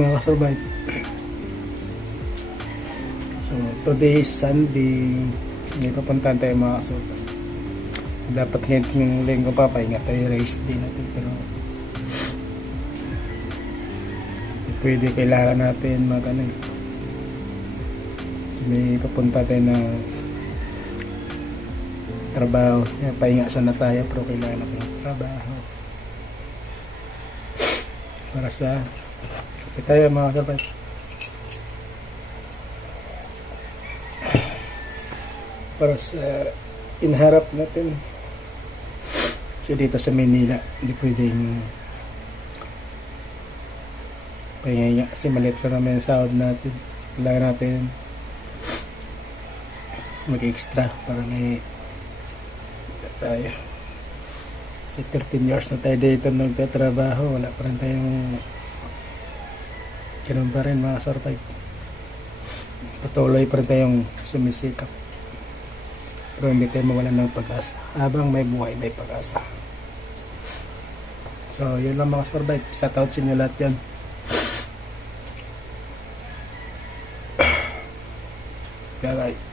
Nakasurvive. So, today is Sunday. May papuntahan tayo mga kasuta. Dapat ngayon yung linggo pa, pahinga tayo, race day natin. Pero, pwede, kailangan natin may papunta tayo na trabaho. Pahinga sana tayo, pero kailangan natin trabaho. Para sa kapit tayo mga kapit. Para sa inharap natin. So dito sa Manila, hindi pwedeng pahinga kasi maliit pa naman yung sahod natin. So, kailangan natin mag-extra para may tayo. Kasi 13 years na tayo dito nagtatrabaho, wala pa rin tayong ganun pa rin mga survive. Patuloy pa rin tayong sumisikap. Pero hindi tayo mawalan ng pag-asa. Habang may buhay, may pag-asa. So, yun lang mga survive. Shout out sa inyo lahat yan. Bye-bye.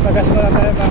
Pag-asa mo lang tayo mga